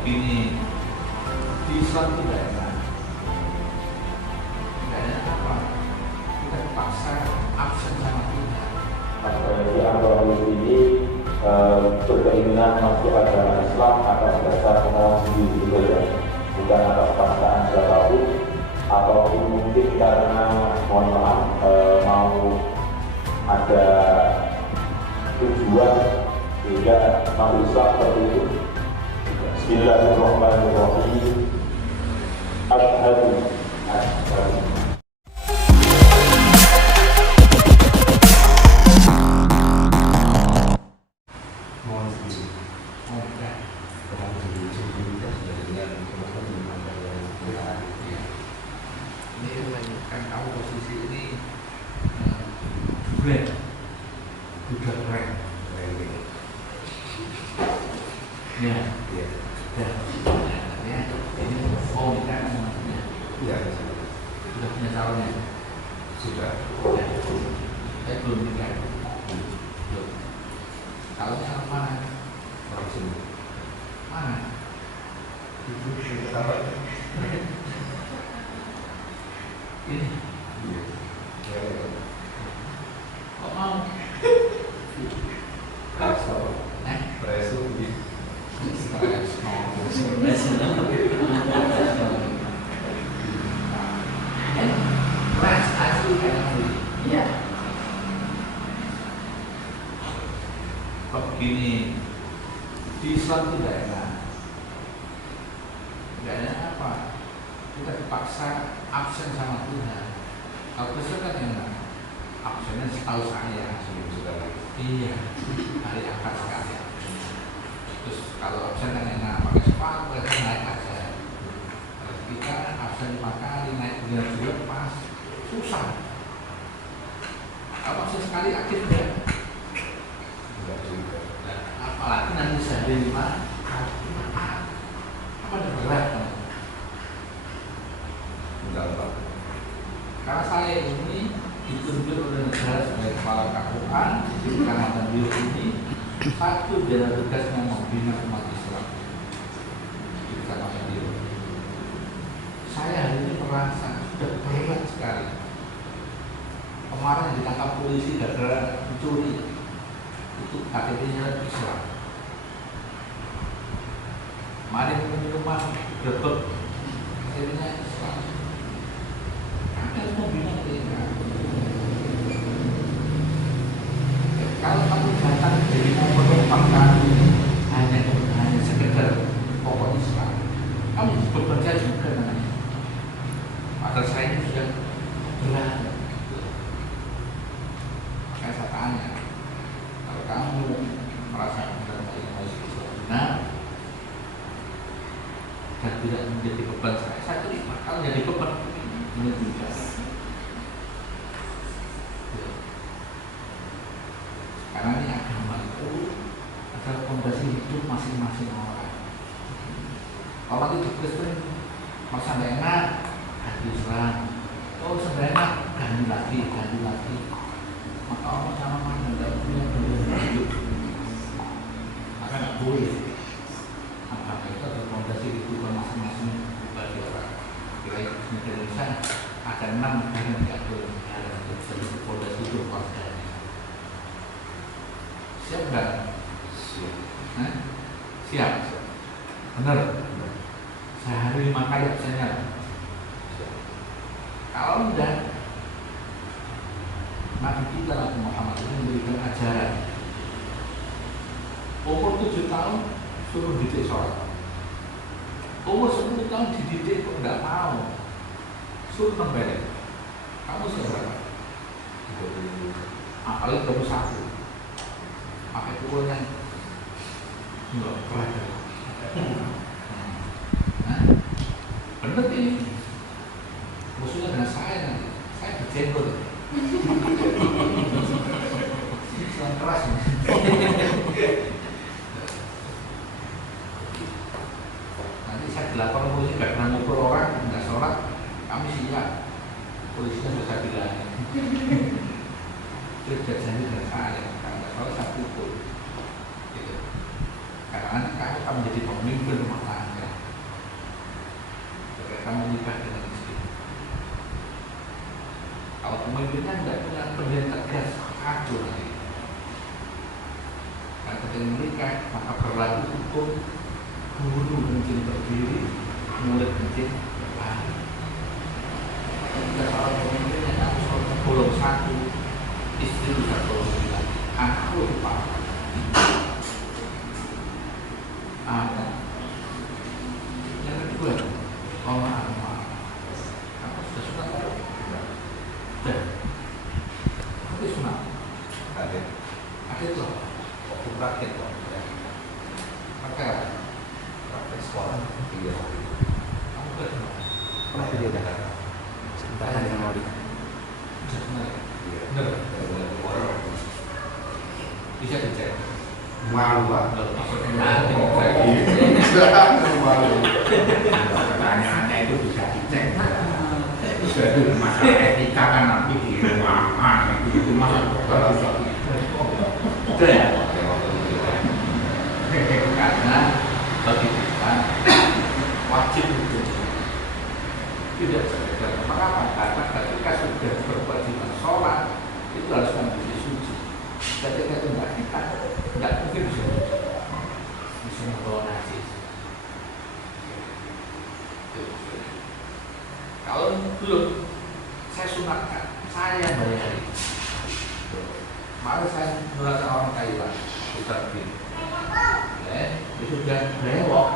begini, di Islam itu tidak enak. Tidak enak apa? Kita terpaksa absen sama Tuhan. Bagi anggota ini berkeinginan masuk agama Islam atas dasar kemauan sendiri gitu ya, bukan atas paksaan siapapun, ataupun mungkin karena mohon maaf mau ada tujuan sehingga masuk Islam seperti itu. Bismillahirrahmanirrahim. Asyhadu kan kamu posisi ini duren, udah keren, ya, ya, ini mau nikah maksudnya, Ya, sudah punya calonnya, sudah. ya, saya belum nikah, belum, calonnya orang mana? Orang sini. Mana? Ini, Iya. Ya, ya. kok mau? Preso. Eh? Preso di Iya. Kok begini, di Islam itu tidak enak. Tidak enak apa? Kita terpaksa absen sama Tuhan. Kalau Kristen kan enak, absennya setahu saya. Iya, hari akad sekali. Terus kalau absen kan enak, pakai sepatu, kan naik aja. Kalau kita absen 5 kali, naik bulan pas, susah. Kalau absen sekali aktif enggak? enggak juga. Apalagi nanti sehari 5 apa ada berat kan? Enggak apa. Karena saya ini ditunjuk oleh negara sebagai kepala KUA di Kecamatan Biru ini, satu daerah tugasnya membina umat Islam di Kecamatan Biru. Saya hari ini merasa sudah berat sekali. Kemarin ditangkap polisi gara-gara mencuri, itu KTP-nya Islam. Mari minuman grebek, KTP-nya Islam. Ada membina mereka. Kalau kamu datang jadi mau penumpang kami hanya sekedar pokok Islam, kamu bekerja juga namanya. Padahal saya ini sudah berat. Makanya saya tanya, kalau kamu merasa benar dan tidak menjadi beban saya terima. Kalau jadi beban ini tidak. Karena ini agama itu adalah fondasi hidup masing-masing orang. Kalau nanti di Kristen masa nggak enak, ganti Islam. Oh sebenarnya enak, ganti lagi. Maka orang sama mana nggak punya pilihan hidup, maka nggak boleh. Agama itu adalah fondasi hidup masing-masing bagi orang. Wilayah Indonesia ada 6 negara yang diatur negara jadi fondasi hidup warga. Siap nggak? Siap. Siap. Benar. Sehari 5 kali absennya. Kalau enggak, Nabi kita Nabi Muhammad itu memberikan ajaran. Umur 7 tahun suruh didik sholat. Umur 10 tahun dididik kok enggak mau, suruh nembelek. Kamu seberapa? Apalagi kamu 1. Pakai pukulnya enggak pernah. Bener ini musuhnya dengan saya nanti. Saya berjenggot. Islam keras nih. Nanti saya dilapor polisi nggak pernah mukul orang, nggak sholat, kami siap. Polisinya sudah saya bilang. Itu janji dengan saya. Kalau saya pukul, gitu. Karena nanti kamu akan menjadi pemimpin rumah tangga. kamu nikah dengan istri. Kalau pemimpinnya tidak punya pendirian tegas, kacau nanti. Karena ketika menikah, maka berlaku hukum guru kencing berdiri, murid kencing berlari. Ketika seorang pemimpinnya kamu soal bolong satu, istri bisa bolong bilang, aku lupa. Ada. Yang kedua, maaf. Aku sudah sunat atau tidak? Sudah. Tapi sunat. Ada. Ada itu apa? Waktu praktek kok. Maka Praktek sekolah. Iya. kamu sudah sunat. Oh, itu dia udah. Sebentar ada yang mau di. Sudah sunat ya? Iya. Benar. Orang. Bisa dicek. Malu pak. Maksudnya Malu. Pertanyaannya itu bisa dicek. Itu masalah etika kan nanti di rumah itu masalah Betul ya? Karena bagi kita wajib hukum tidak sekedar mengapa? Karena ketika sudah berkewajiban sholat itu harus menjadi suci. Ketika itu tidak mungkin bisa membawa najis. Kalau belum saya sunatkan, saya yang bayari. Mari saya merasa orang Thailand, Ustaz Bin. Itu sudah lewat.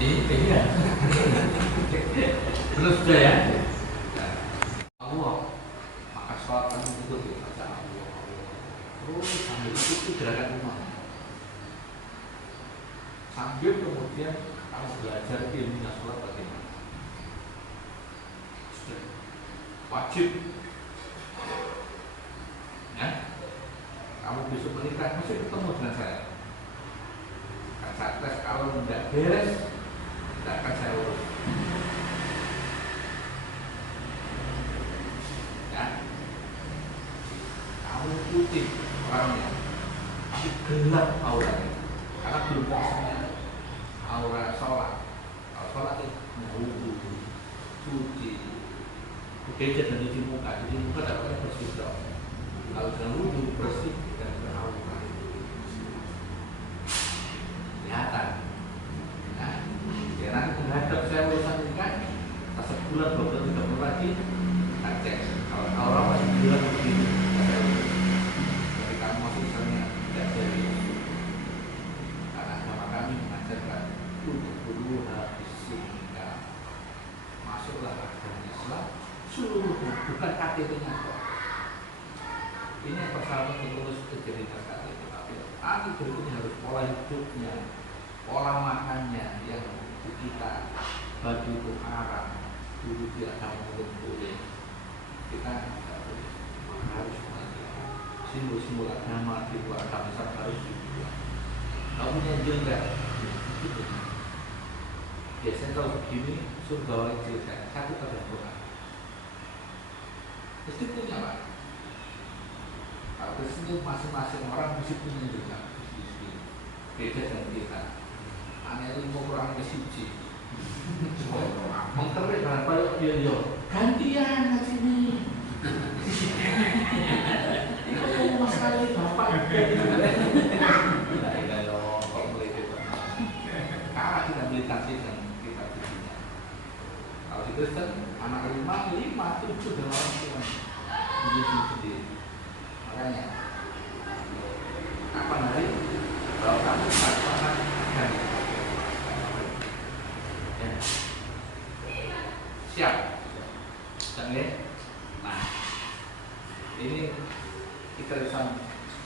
Iya. Belum sudah ya? Allah, maka sholat kamu itu dibaca Allah. Terus sambil itu gerakan iman. Sambil kemudian kamu belajar ilmunya sholat bagaimana. Sudah wajib. Ya, kamu besok menikah mesti ketemu dengan saya. Kan saat tes kalau tidak beres, tidak akan saya urus. Ya, kamu putih orangnya, tapi gelap auranya, karena belum puasanya aura sholat. Kalau sholat itu wudhu, suci, gadget dan cuci muka dapat bersih dong. Kalau dengan wudhu bersih dan beraura kelihatan. Nah, ya nanti menghadap saya urusan nikah, sebulan 2 bulan 3 bulan lagi, kita cek. Kalau aura masih bulan begini, jadi kamu masih misalnya tidak serius. Karena agama kami mengajarkan untuk dulu habis nikah, masuklah agama Islam seluruhnya, bukan KTP-nya kok. Ini persyaratan untuk lulus identitas KTP, tapi berikutnya harus pola hidupnya, pola makannya yang di kita baju itu haram, dulu tidak kamu boleh, kita tidak boleh, maka harus belajar simbol-simbol agama di luar agama Islam harus dibuat. Kamu punya jilbab, gitu. Biasanya kalau begini surga oleh jilbab satu pada Quran. Mesti punya pak. Kalau kesini masing-masing orang mesti punya juga. Beda dengan kita. Aneh itu mau kurang ke siji. Mengkerik dengan balik dia gantian ke sini. Itu masalah bapak. Tidak yo kok meliti. Karena kita melintasi dan kita punya. Kalau di Kristen anak 5, 7 dan orang tua sendiri. Makanya kapan hari kalau kamu pasangan akan ya. Siap ya? Nah ini kita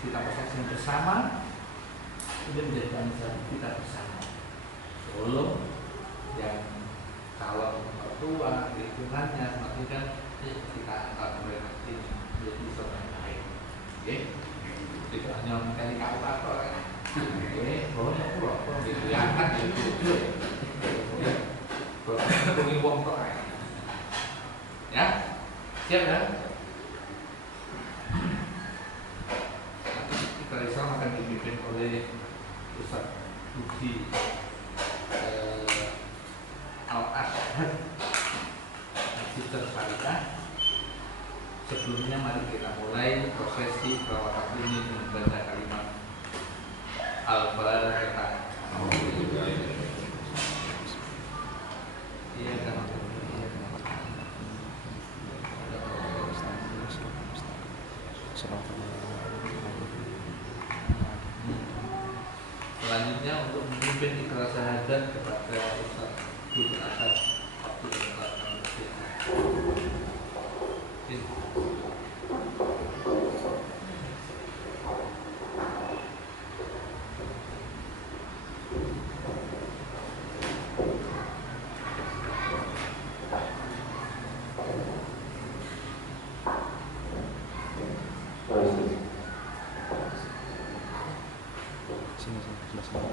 persaksikan bersama, ini menjadi bangsa kita bersama. Belum yang calon mertua lingkungannya semakin kan kita angkat mereka ini menjadi sesuatu yang baik. Oke, tidak hanya mencari kalkulator ya. Oke, boleh pulang diangkat gitu. Pergi uang tok ya. Siap ya? Nanti kita risau akan dipimpin oleh Ustaz Budi Al-Ahad Magister Syariah. Sebelumnya mari kita mulai prosesi perawatan ini dengan membaca kalimat Al-Fatihah. Iya kan? Selanjutnya untuk memimpin ikrar syahadat kepada Ustaz Budi Ahad Abdul Qadir. Sini sebelah sini.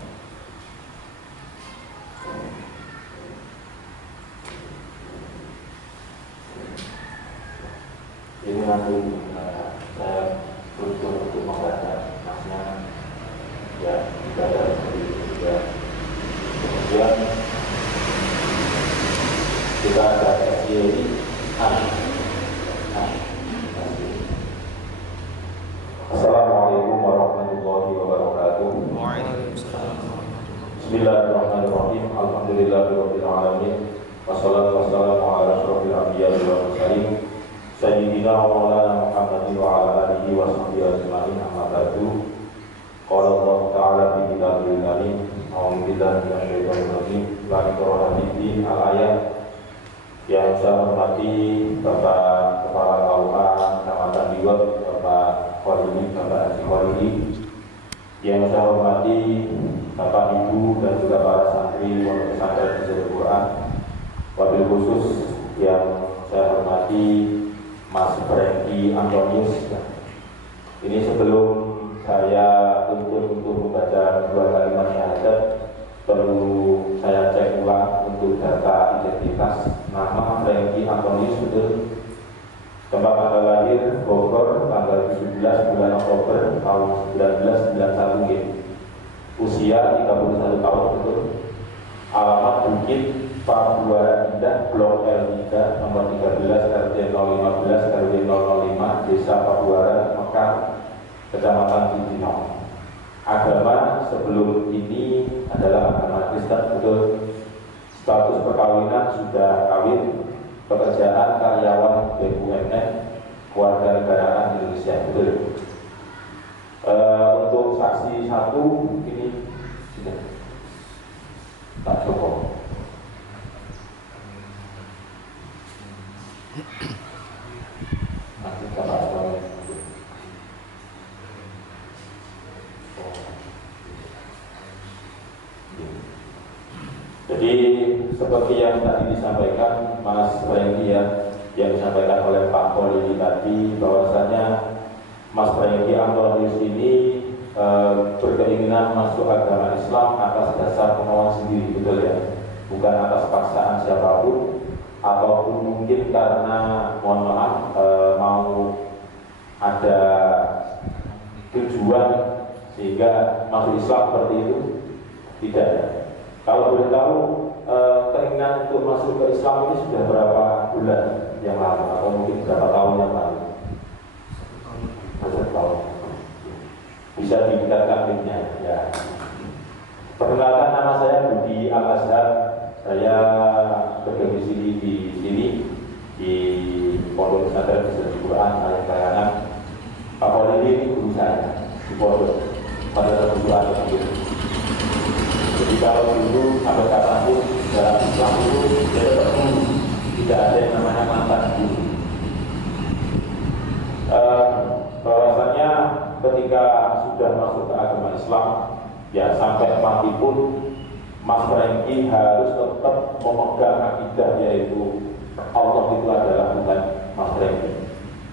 Ini nanti saya berusaha untuk membaca maksudnya ya ibadah seperti itu juga. Kemudian kita ada sesi Assalamualaikum warahmatullahi wabarakatuh. Bismillahirrahmanirrahim. Alhamdulillahirabbil alamin. Wassalatu wassalamu ala asyrofil anbiya'i wal mursalin Sayyidina wa maulana Muhammadin wa ala alihi wa sahbihi ajma'in, amma ba'du. Qala Allah ta'ala fi kitabil karim, a'udzu billahi minasyaitonir rajim, la ikraha fid-din, al-ayat. Yang saya hormati Bapak Kepala KUA Kecamatan Liwet, Bapak Khalili, Bapak Haji Khalili. Yang saya hormati Bapak Ibu dan juga para santri Pondok Pesantren Hizbul Quran. Wabil khusus yang saya hormati Mas Franky Antonius. Ini sebelum saya tuntut untuk membaca dua kalimat syahadat, perlu saya cek ulang untuk data identitas. Nama Franky Antonius betul. Tempat tanggal lahir Bogor, tanggal 17 bulan Oktober tahun 1991. Usia 31 tahun betul. Alamat Bukit Papua Indah, Blok L3, nomor 13, RT 015, RW 005, Desa Pabuaran, Mekar, Kecamatan Cibinong. Agama sebelum ini adalah agama Kristen betul. Status perkawinan sudah kawin. Pekerjaan karyawan BUMN, warga negaraan Indonesia betul. Untuk saksi satu ini sudah tak cukup. Nanti Bapak Jadi seperti yang tadi disampaikan Mas Franky ya, yang disampaikan oleh Pak Khalili tadi, bahwasanya Mas Franky Antonius ini berkeinginan masuk agama Islam atas dasar kemauan sendiri, betul ya, bukan atas paksaan siapapun, ataupun mungkin karena mohon maaf mau ada tujuan sehingga masuk Islam seperti itu, tidak ya. Kalau boleh tahu keinginan untuk masuk ke Islam ini sudah berapa bulan yang lalu atau mungkin berapa tahun yang lalu? 1 tahun. Bisa ditingkatkan timnya ya. Perkenalkan, nama saya Budi Al-Azhar. Saya berdomisili di sini di Pondok Pesantren Hizbul Quran Ayat Kayangan. Pak Khalili ini guru saya di Pondok pada Quran tersebut. Jadi kalau dulu sampai kapanpun dalam Islam itu tidak ada yang namanya mantan guru. Bahwasanya ketika sudah masuk ke agama Islam, ya sampai mati pun Mas Franky harus tetap memegang akidah, yaitu Allah itu adalah Tuhan Mas Franky.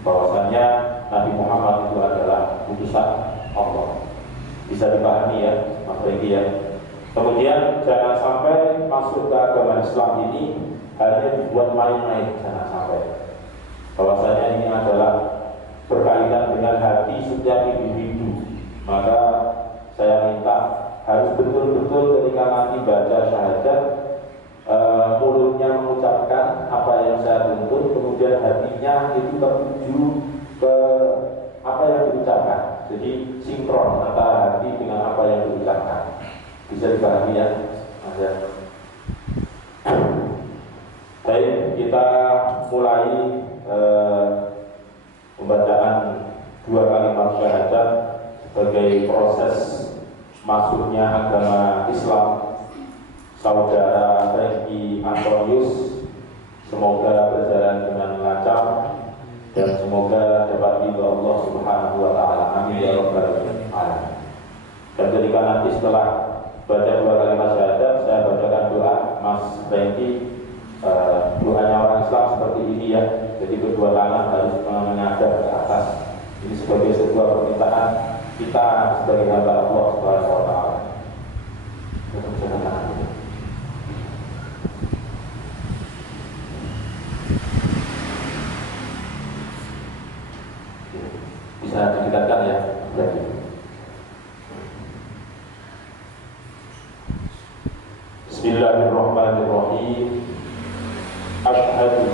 Bahwasanya Nabi Muhammad itu adalah utusan Allah. Bisa dipahami ya Mas Franky ya. Kemudian jangan sampai masuk ke agama Islam ini hanya dibuat main-main, jangan sampai. Bahwasanya ini adalah berkaitan dengan hati setiap individu. Maka saya minta harus betul-betul ketika nanti baca syahadat, mulutnya mengucapkan apa yang saya tuntut, kemudian hatinya itu tertuju ke apa yang diucapkan. Jadi sinkron antara hati dengan apa yang diucapkan. Bisa dipahami ya, Mas ya? Baik, kita mulai pembacaan 2 kalimat syahadat sebagai proses masuknya agama Islam saudara Franky Antonius. Semoga berjalan dengan lancar dan semoga dapat ridho Allah Subhanahu wa taala. Amin ya rabbal alamin. Dan ketika nanti setelah baca 2 kalimat syahadat, saya bacakan doa Mas Franky. Doanya orang Islam seperti ini ya. Jadi kedua tangan harus menghadap ke atas. Ini sebagai sebuah permintaan kita sebagai hamba Allah Subhanahu wa taala. Bisa didekatkan ya, berarti. Bismillahirrahmanirrahim. Asyhadu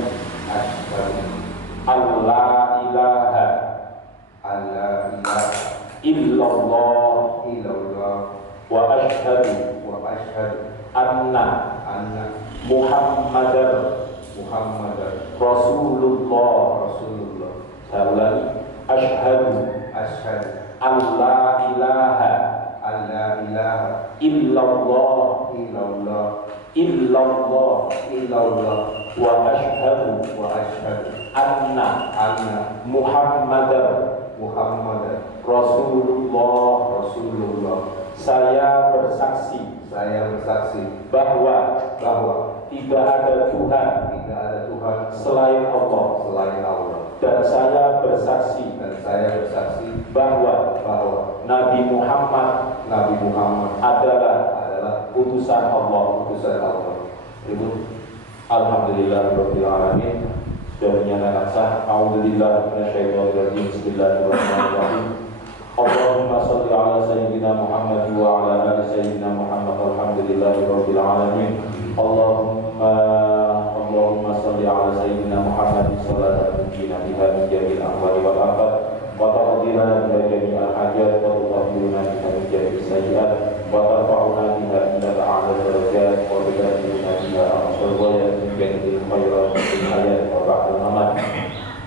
an la ilaha illallah wa asyhadu anna Muhammadar Rasulullah. Saya ulangi, asyhadu an la ilaha illallah wa asyhadu anna Muhammadar Rasulullah. Saya bersaksi bahwa tidak ada Tuhan selain Allah. Dan saya bersaksi bahwa Nabi Muhammad adalah utusan Allah. Ibu, alhamdulillahirabbil alamin. Sudah menyatakan sah. A'udzubillahi minasyaitonirrajim. Bismillahirrahmanirrahim. Allahumma shalli ala sayyidina Muhammad wa ala ali sayyidina Muhammad. Alhamdulillahirabbil alamin. Allahumma shalli ala sayyidina Muhammad sallallahu alaihi wa sallam jami'il ahwali wal afat wa taqdina biha jami'al hajat wa tutahhiruna biha min jami'is sayyi'at wa tarfa'una biha ila a'la darajat wa tubayyinuna biha aqsal ghayat min jami'il khairat fil hayat wa ba'dal mamat.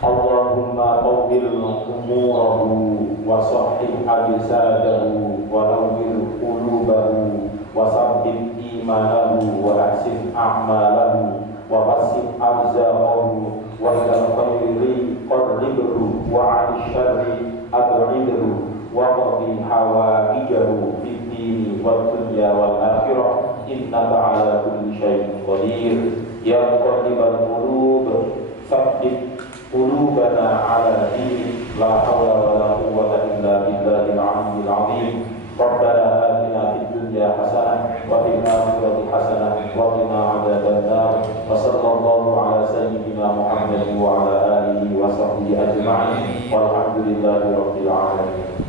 Allahumma tawwil umurahu wa sahih abisadahu wa nawwir qulubahu wa sabbit imanahu wa ahsin a'malahu wa wasif arzaqahu wa ilal khairi qarribhu wa 'anil syarri ab'idhu wa qadi hawaijahu fid dini wad dunya wal akhirah innaka 'ala kulli syai'in qadir. Ya muqallibal qulub tsabbit qulubana 'ala dinik, la haula wa la quwwata illa billahil 'aliyyil 'azim. Rabbana atina fid dunya hasanah wa fil akhirati hasanah wa qina 'adzaban nar. Wa sallallahu ala sayyidina Muhammad wa ala alihi wa sahbihi ajma'in. Walhamdulillahirabbil alamin.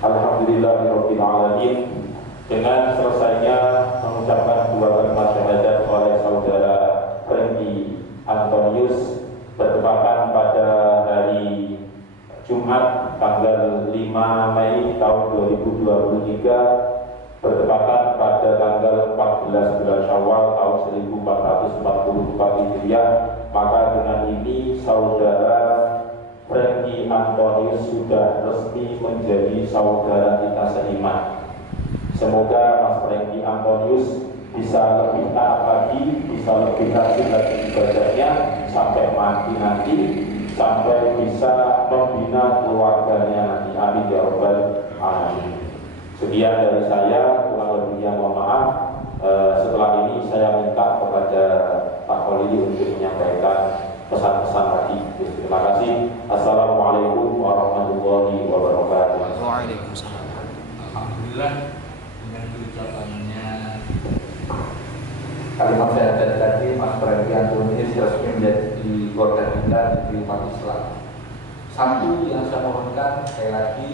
Alhamdulillahirabbil alamin. Dengan selesainya mengucapkan 2 kalimat syahadat oleh saudara Franky Antonius bertepatan pada hari Jumat tanggal 5 Mei tahun 2023, bertepatan pada tanggal 14 bulan Syawal tahun 1444 Hijriah. Maka dengan ini saudara Franky Antonius sudah resmi menjadi saudara kita seiman. Semoga Mas Franky Antonius bisa lebih taat lagi, bisa lebih rajin lagi ibadahnya sampai mati nanti, sampai bisa membina keluarganya nanti. Amin ya rabbal alamin. Sekian dari saya, kurang lebihnya mohon maaf. Setelah ini saya minta kepada Pak Kholili untuk menyampaikan pesan-pesan lagi. Terima kasih. Assalamualaikum warahmatullahi wabarakatuh. Waalaikumsalam. Alhamdulillah, dengan ucapannya kalimat syahadat tadi, Mas Franky Antonius resmi menjadi keluarga kita di umat Islam. Satu yang saya mohonkan sekali lagi,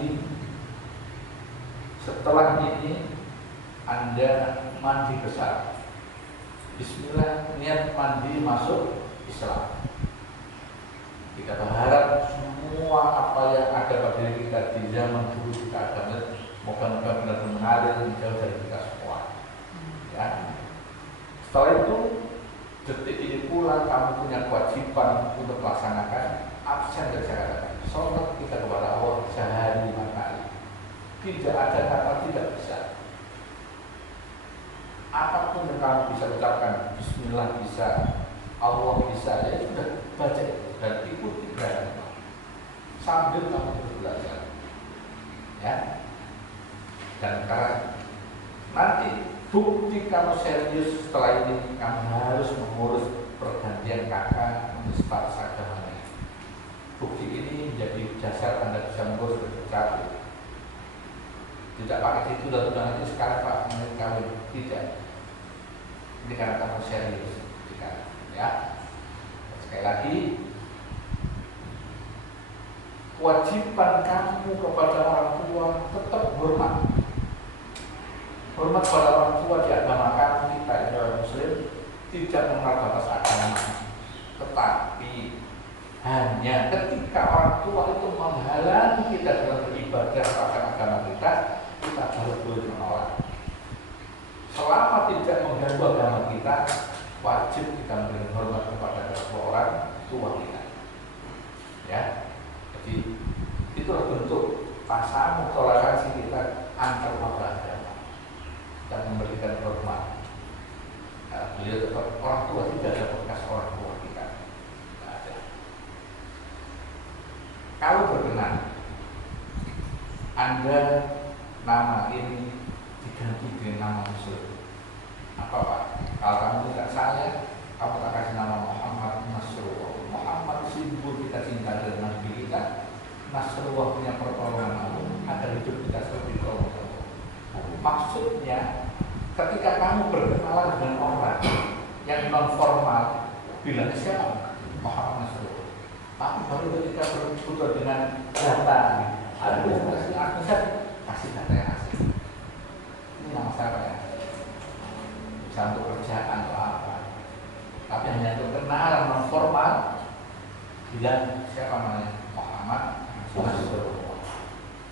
setelah ini Anda mandi besar, Bismillah, niat mandi masuk Islam. Kita berharap semua apa yang ada pada diri kita di zaman dulu kita akan moga-moga benar-benar mengalir jauh dari kita semua. Ya. Setelah itu, detik ini pula kamu punya kewajiban untuk melaksanakan absen dari saya. Sholat kita kepada Allah sehari 5 kali. Tidak ada kata tidak bisa. Apapun yang kamu bisa ucapkan, Bismillah bisa, Allah bisa, ya sudah baca itu dan ikuti gerakan sambil kamu terus belajar. Ya. Dan karena nanti bukti kamu serius setelah ini, kamu harus mengurus pergantian kakak untuk status agamanya. Bukti ini menjadi dasar Anda bisa mengurus berkecap. Tidak pakai itu dan nanti sekarang Pak mengenai kawin, tidak. Ini karena kamu serius, tidak. Ya. Sekali lagi, kewajiban kamu kepada orang tua tetap hormat. Hormat pada orang tua di agama kamu, kita ini orang Muslim tidak mengenal batas agama, tetapi hanya ketika orang tua itu menghalangi kita dalam beribadah pada agama kita baru boleh menolak. Selama tidak mengganggu agama kita, wajib kita memberi hormat kepada kedua orang tua kita. Ya, jadi itulah bentuk pasangan toleransi kita antar agama dan memberikan hormat. Beliau tetap orang tua, tidak ada bekas orang tua kita. Tidak ada. Kalau berkenan, Anda nama ini diganti dengan nama Muslim. Apa Pak? Kalau kamu tidak saya, kamu tak kasih nama Muhammad Nasrullah. Muhammad simbol kita cinta dengan Nabi kita. Nasrullah punya pertolongan Allah agar hidup kita seperti Allah. Maksudnya, ketika kamu berkenalan dengan orang yang non formal, bilang siapa? Muhammad Nasrullah. Tapi baru ketika berbutuh dengan data, administrasi kasih data yang asli. Ini nama siapa ya? Bisa untuk kerjaan atau apa. Tapi hanya untuk kenalan non formal, bilang siapa namanya? Muhammad Nasrullah.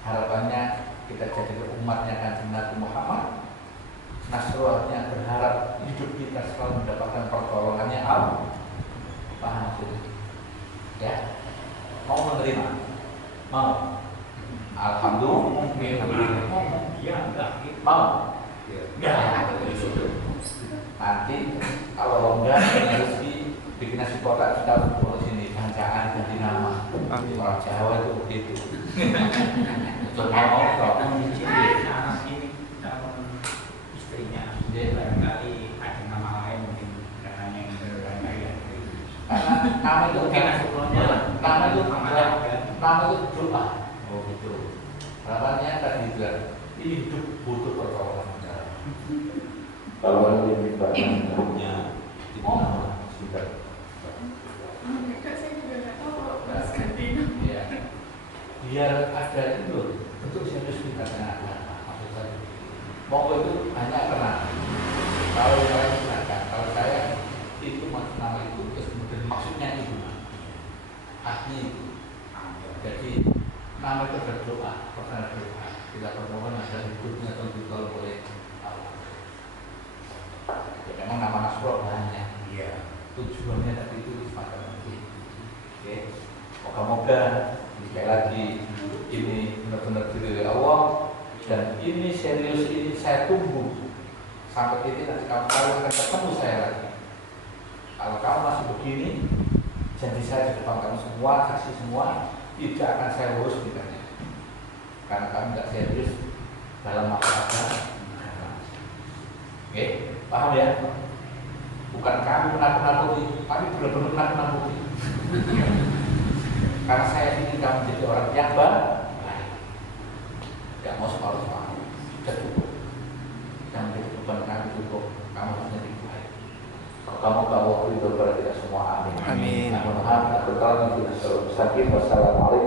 Harapannya kita jadi umatnya Kanjeng Nabi Muhammad. Nasrullahnya berharap hidup kita selalu mendapatkan pertolongannya Allah. Paham itu? Ya, mau menerima? Mau? Alhamdulillah. Ya, enggak. Mau? Ya. Nanti kalau enggak harus bikin nasi kotak kita urus sini bacaan ganti nama. Orang Jawa itu begitu. Coba mau Anak ini calon istrinya, dia barangkali ada nama lain mungkin caranya yang berbeda. karena nama itu nama itu doa. Oh gitu. Harapannya tadi juga hidup butuh pertolongan. Kalau lebih banyak punya sudah Saya juga nggak tahu kalau bahas ganti. Ya. Biar ada itu loh, bentuk serius kita dengan agama. Maksud saya, mau itu hanya kenal. Kalau saya silakan, kalau saya itu nama itu terus kemudian maksudnya itu ahli itu. Jadi nama itu berdoa, pertanda doa. Kita bermohon agar hidupnya terbuka oleh Allah. Ya, memang nama Nasrullah banyak. Iya. Tujuannya tadi itu semacam itu. Oke, moga-moga sekali lagi ini benar-benar diri Allah dan ini serius, ini saya tunggu sampai ini nanti kamu akan ketemu saya lagi. Kalau kamu masih begini, janji saya di depan kamu semua, kasih semua, tidak akan saya urus ditanya. Karena kamu tidak serius dalam masalah. Oke, paham ya? Bukan kami menakut-nakuti, tapi benar-benar menakut-nakuti. Karena saya ingin kamu menjadi orang yang baik. Tidak mau separuh-separuh, sudah cukup. Yang menjadi beban kami cukup, kamu harus menjadi baik. Kamu tahu itu kepada kita semua, amin. Amin. Mudah-mudahan berkah. Wassalamualaikum